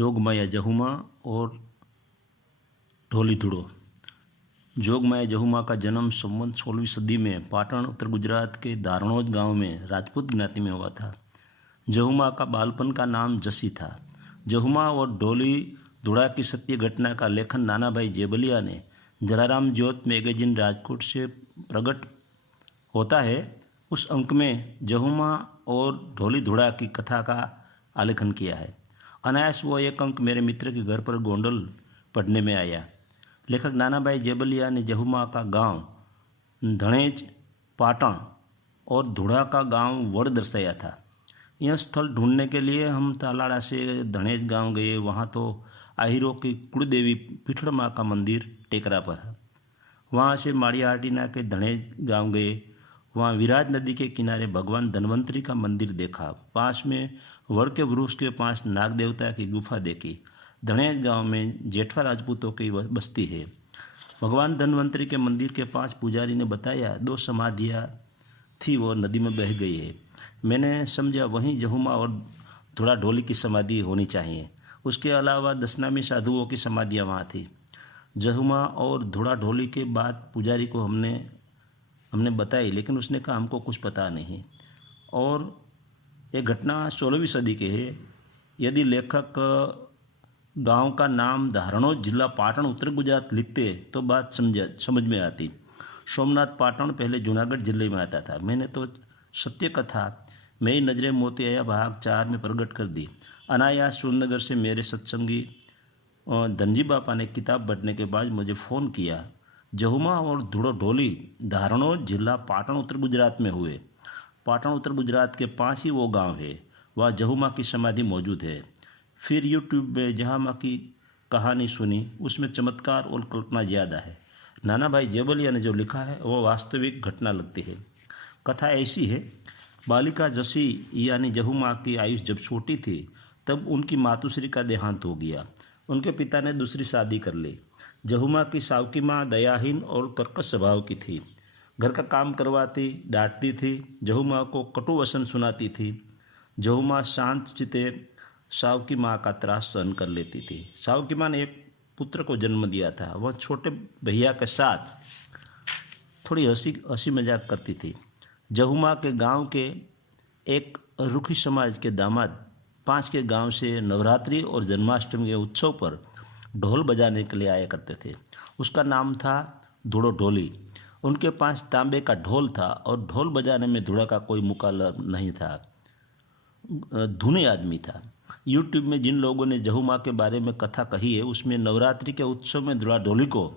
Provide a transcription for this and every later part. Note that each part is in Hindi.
जोगमाया जहुमा और ढोली धुड़ो। जोगमाया जहुमा का जन्म संवत 16वीं सदी में पाटण उत्तर गुजरात के धारणोज गांव में राजपूत ज्ञाति में हुआ था। जहुमा का बालपन का नाम जसी था। जहुमा और ढोली धुड़ा की सत्य घटना का लेखन नाना भाई जेबलिया ने जलाराम ज्योत मैगजीन राजकोट से प्रकट होता है। उस अंक में जहुमा और ढोली धुड़ा की कथा का आलेखन किया है। अनायास वो एक अंक मेरे मित्र के घर पर गोंडल पढ़ने में आया। लेखक नाना भाई जेबलिया ने जहुमा का गांव धणेज पाटण और धुड़ा का गांव वड़ दर्शाया था। यह स्थल ढूंढने के लिए हम तालाड़ा से धणेज गांव गए। वहां तो आहिरों की कुलदेवी पिठड़ माँ का मंदिर टेकरा पर है। वहाँ से माड़ियाहाटीना के धणेज गांव गए। वहाँ विराज नदी के किनारे भगवान धन्वंतरी का मंदिर देखा। पास में वड़ के वृक्ष के पास नाग देवता की गुफा देखी। धणेज गांव में जेठवा राजपूतों की बस्ती है। भगवान धन्वंतरी के मंदिर के पास पुजारी ने बताया 2 समाधियाँ थी, वो नदी में बह गई है। मैंने समझा वहीं जहुमा और धुड़ा ढोली की समाधि होनी चाहिए। उसके अलावा 10 नामी साधुओं की समाधियाँ वहाँ थी। जहुमा और धुड़ा ढोली के बाद पुजारी को हमने बताई, लेकिन उसने कहा हमको कुछ पता नहीं। और ये घटना 16वीं सदी की है। यदि लेखक गांव का नाम धारणोज जिला पाटण उत्तर गुजरात लिखते तो बात समझ में आती। सोमनाथ पाटण पहले जूनागढ़ जिले में आता था। मैंने तो सत्य कथा मेरी नजरें मोती आया भाग 4 में प्रकट कर दी। अनायास सुरनगर से मेरे सत्संगी धनजी बापा ने किताब पढ़ने के बाद मुझे फ़ोन किया। जहुमा और धुड़ो ढोली धारणोज जिला पाटण उत्तर गुजरात में हुए। पाटण उत्तर गुजरात के पास ही वो गांव है। वहाँ जहुमा की समाधि मौजूद है। फिर यूट्यूब में जहुमा की कहानी सुनी, उसमें चमत्कार और कल्पना ज़्यादा है। नाना भाई जेबलिया ने जो लिखा है वो वास्तविक घटना लगती है। कथा ऐसी है, बालिका जसी यानी जहुमा की आयु जब छोटी थी तब उनकी मातुश्री का देहांत हो गया। उनके पिता ने दूसरी शादी कर ली। जहुमा की सावकी माँ दयाहीन और कर्कश स्वभाव की थी। घर का काम करवाती, डांटती थी, जहुमा को कटु वचन सुनाती थी। जहुमा शांत चित्ते सावकी माँ का त्रास सहन कर लेती थी। सावकी माँ ने एक पुत्र को जन्म दिया था। वह छोटे भैया के साथ थोड़ी हंसी मजाक करती थी। जहुमा के गांव के एक रुखी समाज के दामाद 5 के गांव से नवरात्रि और जन्माष्टमी के उत्सव पर ढोल बजाने के लिए आया करते थे। उसका नाम था धुड़ो ढोली। उनके पास तांबे का ढोल था और ढोल बजाने में धुड़ा का कोई मुकाबला नहीं था। धुनी आदमी था। यूट्यूब में जिन लोगों ने जहुमा के बारे में कथा कही है उसमें नवरात्रि के उत्सव में धुड़ा ढोली को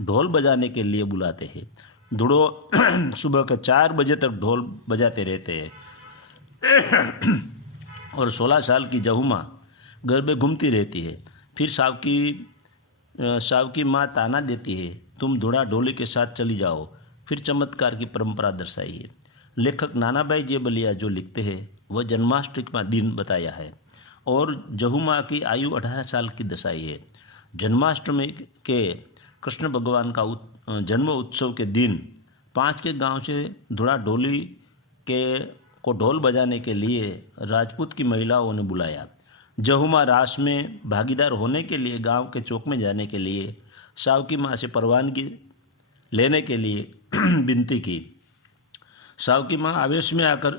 ढोल बजाने के लिए बुलाते हैं। धुड़ो सुबह के 4 बजे तक ढोल बजाते रहते हैं और 16 साल की जहुमा घर में घूमती रहती है। फिर सावकी माँ ताना देती है, तुम धुड़ा ढोली के साथ चली जाओ। फिर चमत्कार की परंपरा दर्शाई है। लेखक नाना भाई जेबलिया जो लिखते हैं वह जन्माष्टमी का दिन बताया है और जहुमा की आयु 18 साल की दर्शाई है। जन्माष्टमी के कृष्ण भगवान का जन्म उत्सव के दिन 5 के गांव से धुड़ा ढोली को ढोल बजाने के लिए राजपूत की महिलाओं ने बुलाया। जहुमा रास में भागीदार होने के लिए गांव के चौक में जाने के लिए सावकी माँ से परवानगी लेने के लिए विनती की। सावकी माँ आवेश में आकर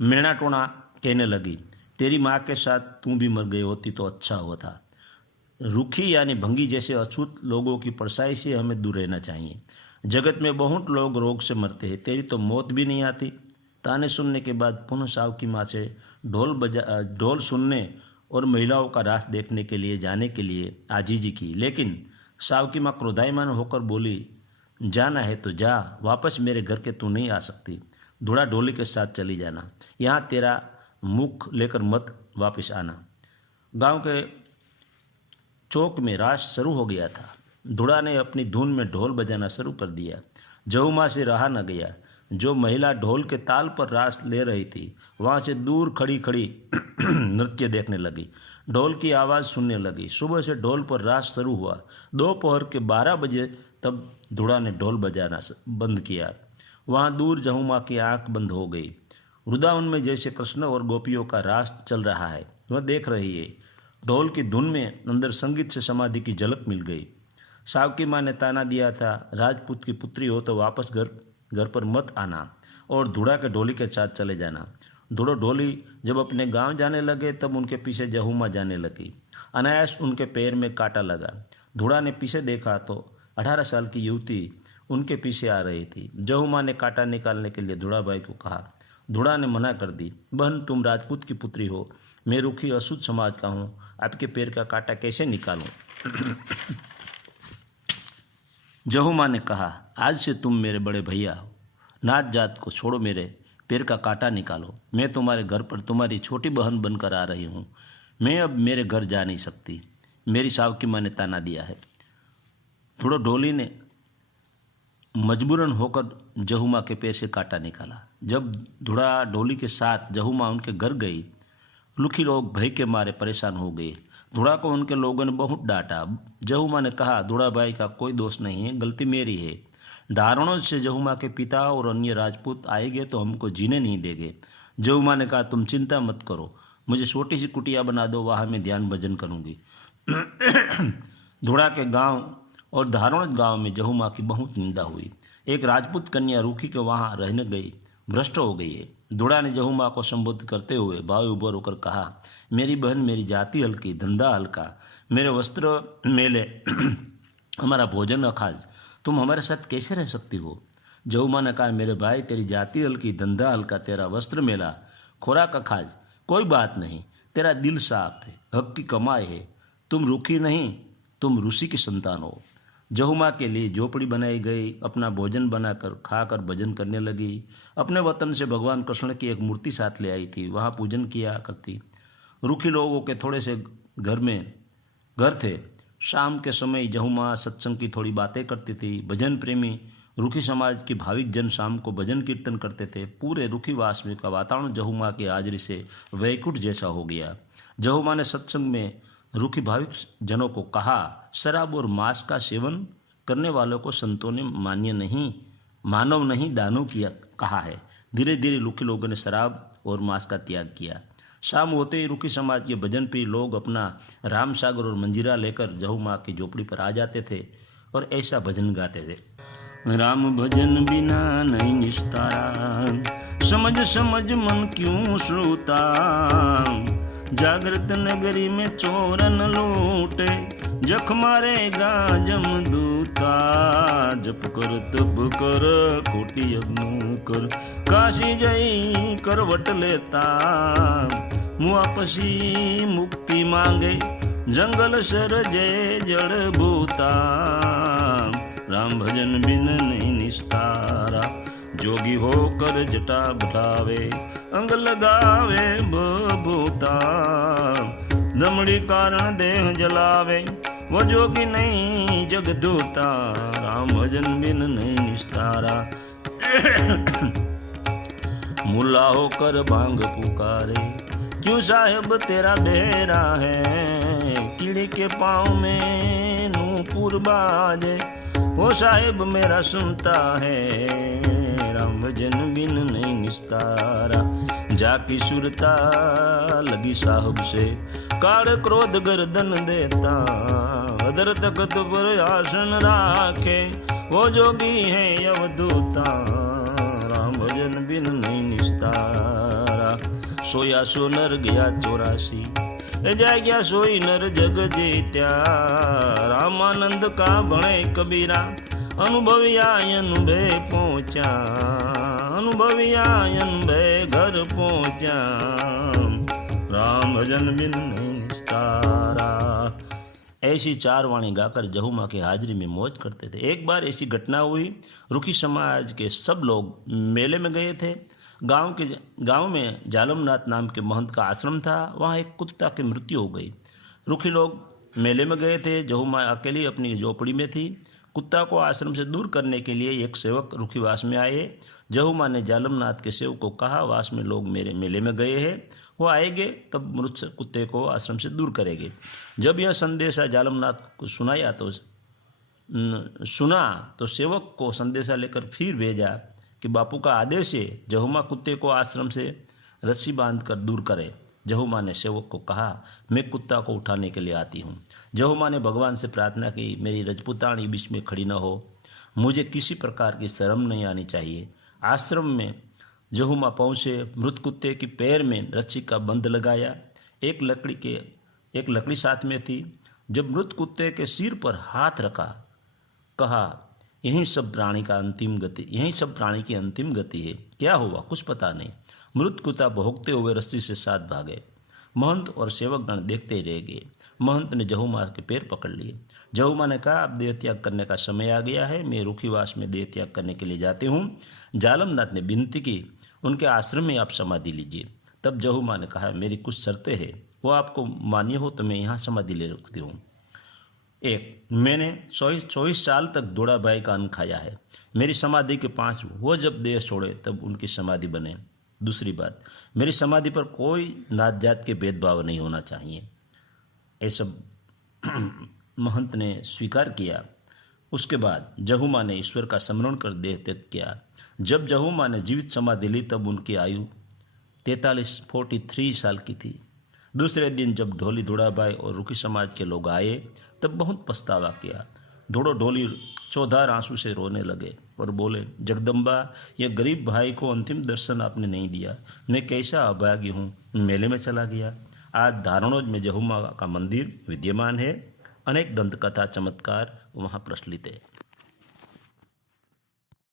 मेणा टोना कहने लगी, तेरी माँ के साथ तू भी मर गई होती तो अच्छा होता। रूखी यानी भंगी जैसे अछूत लोगों की परछाई से हमें दूर रहना चाहिए। जगत में बहुत लोग रोग से मरते हैं, तेरी तो मौत भी नहीं आती। ताने सुनने के बाद पुनः सावकी माँ से ढोल सुनने और महिलाओं का रास देखने के लिए जाने के लिए आजीजी की। लेकिन सावकी माँ क्रोधायमान होकर बोली, जाना है तो जा, वापस मेरे घर के तू नहीं आ सकती। धुड़ा ढोली के साथ चली जाना, यहाँ तेरा मुख लेकर मत वापस आना। गांव के चौक में रास शुरू हो गया था। धुड़ा ने अपनी धुन में ढोल बजाना शुरू कर दिया। जहुमा से रहा न गया। जो महिला ढोल के ताल पर रास ले रही थी वहाँ से दूर खड़ी खड़ी नृत्य देखने लगी। ढोल की आवाज़ सुनने लगी। सुबह से ढोल पर रास शुरू हुआ। दोपहर के 12 बजे तब धुड़ा ने ढोल बजाना बंद किया। वहाँ दूर जहुमा की आंख बंद हो गई। वृंदावन में जैसे कृष्ण और गोपियों का रास चल रहा है वह देख रही है। ढोल की धुन में अंदर संगीत से समाधि की झलक मिल गई। सावकी माँ ने ताना दिया था, राजपूत की पुत्री हो तो वापस घर पर मत आना और धूड़ा के ढोली के साथ चले जाना। धूड़ो ढोली जब अपने गांव जाने लगे तब उनके पीछे जहूमा जाने लगी। अनायास उनके पैर में कांटा लगा। धूड़ा ने पीछे देखा तो 18 साल की युवती उनके पीछे आ रही थी। जहूमा ने कांटा निकालने के लिए धूड़ाबाई को कहा। धूड़ा ने मना कर दी। बहन, तुम राजपूत की पुत्री हो, मैं रूखी अशुद्ध समाज का हूँ, आपके पैर का कांटा कैसे निकालूं? जहूमा ने कहा, आज से तुम मेरे बड़े भैया हो, नात जात को छोड़ो, मेरे पैर का कांटा निकालो। मैं तुम्हारे घर पर तुम्हारी छोटी बहन बनकर आ रही हूँ। मैं अब मेरे घर जा नहीं सकती, मेरी सावकी माँ ने ताना दिया है। थोड़ा ढोली ने मजबूरन होकर जहूमा के पैर से कांटा निकाला। जब धुड़ा ढोली के साथ जहूमा उनके घर गई, लुखी लोग भय के मारे परेशान हो गए। धुड़ा को उनके लोगों ने बहुत डांटा। जहूमा ने कहा, धुड़ा भाई का कोई दोष नहीं है, गलती मेरी है। दारुणों से जहूमा के पिता और अन्य राजपूत आएंगे तो हमको जीने नहीं देंगे। जहूमा ने कहा, तुम चिंता मत करो, मुझे छोटी सी कुटिया बना दो, वहाँ मैं ध्यान भजन करूँगी। धुड़ा के गांव और धारणज गांव में जहूमा की बहुत निंदा हुई। एक राजपूत कन्या रूखी के वहाँ रहने गई, भ्रष्ट हो गई है। धुड़ा ने जहूमा को संबोधित करते हुए भाव उबर होकर कहा, मेरी बहन, मेरी जाति हल्की, धंधा हल्का, मेरे वस्त्र मेले, हमारा भोजन अखाज, तुम हमारे साथ कैसे रह सकती हो? जहूमा ने कहा, मेरे भाई, तेरी जाति हल्की, धंधा हल्का, तेरा वस्त्र मेला, खुराक अखाज, कोई बात नहीं, तेरा दिल साफ है, हक की कमाई है, तुम रूखी नहीं, तुम ऋषि की संतान हो। जहूमा के लिए झोपड़ी बनाई गई, अपना भोजन बनाकर खाकर भजन करने लगी। अपने वतन से भगवान कृष्ण की एक मूर्ति साथ ले आई थी, वहाँ पूजन किया करती। रूखी लोगों के थोड़े से घर थे। शाम के समय जहूमा सत्संग की थोड़ी बातें करती थी। भजन प्रेमी रूखी समाज के भाविक जन शाम को भजन कीर्तन करते थे। पूरे रूखी वास में का वातावरण जहूमा की हाजिरी से वैकुंठ जैसा हो गया। जहूमा ने सत्संग में रूखी भाविक जनों को कहा, शराब और मांस का सेवन करने वालों को संतों ने मानव नहीं दानव किया कहा है। धीरे धीरे रूखी लोगों ने शराब और मांस का त्याग किया। शाम होते ही रूखी समाज के भजन प्रिय लोग अपना राम सागर और मंजीरा लेकर जहूमा की झोपड़ी पर आ जाते थे और ऐसा भजन गाते थे। राम भजन बिना नहीं निस्तारा, समझ समझ मन क्यों श्रोता, जागृत नगरी में चोरन लूटे, जख मारेगा जमदूता, जप कर तप कर कोटि यज्ञ कर, काशी जई करवट लेता, मुआपसी मुक्ति मांगे, जंगल सर जय जड़ भूता, राम भजन बिन नहीं निस्तारा, जोगी होकर जटा बढ़ावे, अंग लगावे बभूता, दमड़ी कारण देह जलावे, वो जोगी नहीं जगदूता, राम भजन बिन नहीं निस्तारा। मुल्ला होकर भांग पुकारे, क्यों साहेब तेरा बेरा है, कीड़ी के पाँव में नूपुर बाजे, वो साहेब मेरा सुनता है, राम भजन बिन नहीं निस्तारा, जाकी सुरता लगी साहब से, काल क्रोध गर्दन देता, अदर तख्त पर आसन राखे, वो जोगी है अवधूता, राम भजन बिन नहीं निस्तारा, सोया सो नर गया 84, जाग्या सोई नर जग जीत्या, रामानंद का बणे कबीरा, अनुभवी आयन भय पहुँचा, अनुभवी आयन भय घर पहुँचा, राम भजन बिन नहीं निस्तारा। ऐसी 4 वाणी गाकर जहूमा की हाजिरी में मौज करते थे। एक बार ऐसी घटना हुई, रूखी समाज के सब लोग मेले में गए थे। गांव में जालमनाथ नाम के महंत का आश्रम था। वहाँ एक कुत्ता की मृत्यु हो गई। रूखी लोग मेले में गए थे। जहूमा अकेली अपनी झोपड़ी में थी। कुत्ता को आश्रम से दूर करने के लिए एक सेवक रूखीवास में आए। जहूमा ने जालमनाथ के सेवक को कहा, वास में लोग मेरे मेले में गए हैं, वो आएंगे तब मृत कुत्ते को आश्रम से दूर करेंगे। जब यह संदेशा जालमनाथ को सुना तो सेवक को संदेशा लेकर फिर भेजा कि बापू का आदेश है जहुमा कुत्ते को आश्रम से रस्सी बांधकर दूर करे। जहुमा ने सेवक को कहा, मैं कुत्ता को उठाने के लिए आती हूँ। जहुमा ने भगवान से प्रार्थना की, मेरी रजपुतानी बीच में खड़ी न हो, मुझे किसी प्रकार की शर्म नहीं आनी चाहिए। आश्रम में जहुमा पहुँचे, मृत कुत्ते के पैर में रस्सी का बंध लगाया। एक लकड़ी साथ में थी। जब मृत कुत्ते के सिर पर हाथ रखा, कहा, यही सब प्राणी की अंतिम गति है। क्या हुआ कुछ पता नहीं। मृत कुत्ता भौंकते हुए रस्सी से साथ भागे। महंत और सेवकगण देखते ही रह गए। महंत ने जहुमा के पैर पकड़ लिए। जहुमा ने कहा, अब देह त्याग करने का समय आ गया है, मैं रुखीवास में देह त्याग करने के लिए जाती हूँ। जालमनाथ ने विनती की, उनके आश्रम में आप समाधि लीजिए। तब जहुमा ने कहा, मेरी कुछ शर्तें हैं, वो आपको मान्य हो तो मैं यहाँ समाधि ले रखती हूँ। 1, मैंने 24 साल तक दोड़ाबाई का अन्न खाया है। मेरी समाधि के 5 वो जब देह छोड़े तब उनकी समाधि बने। दूसरी बात, मेरी समाधि पर कोई नात जात के भेदभाव नहीं होना चाहिए। ये सब महंत ने स्वीकार किया। उसके बाद जहुमा ने ईश्वर का स्मरण कर देह त्याग किया। जब जहुमा ने जीवित समाधि ली तब उनकी आयु 43 साल की थी। दूसरे दिन जब ढोली धुड़ाबाई और रुखी समाज के लोग आए तब बहुत पछतावा किया। धोड़ो ढोली चौधार आंसू से रोने लगे और बोले, जगदम्बा, यह गरीब भाई को अंतिम दर्शन आपने नहीं दिया। मैं कैसा अभागी हूँ, मेले में चला गया। आज धारणोज में जहुमा का मंदिर विद्यमान है। अनेक दंत कथा चमत्कार वहाँ प्रचलित है।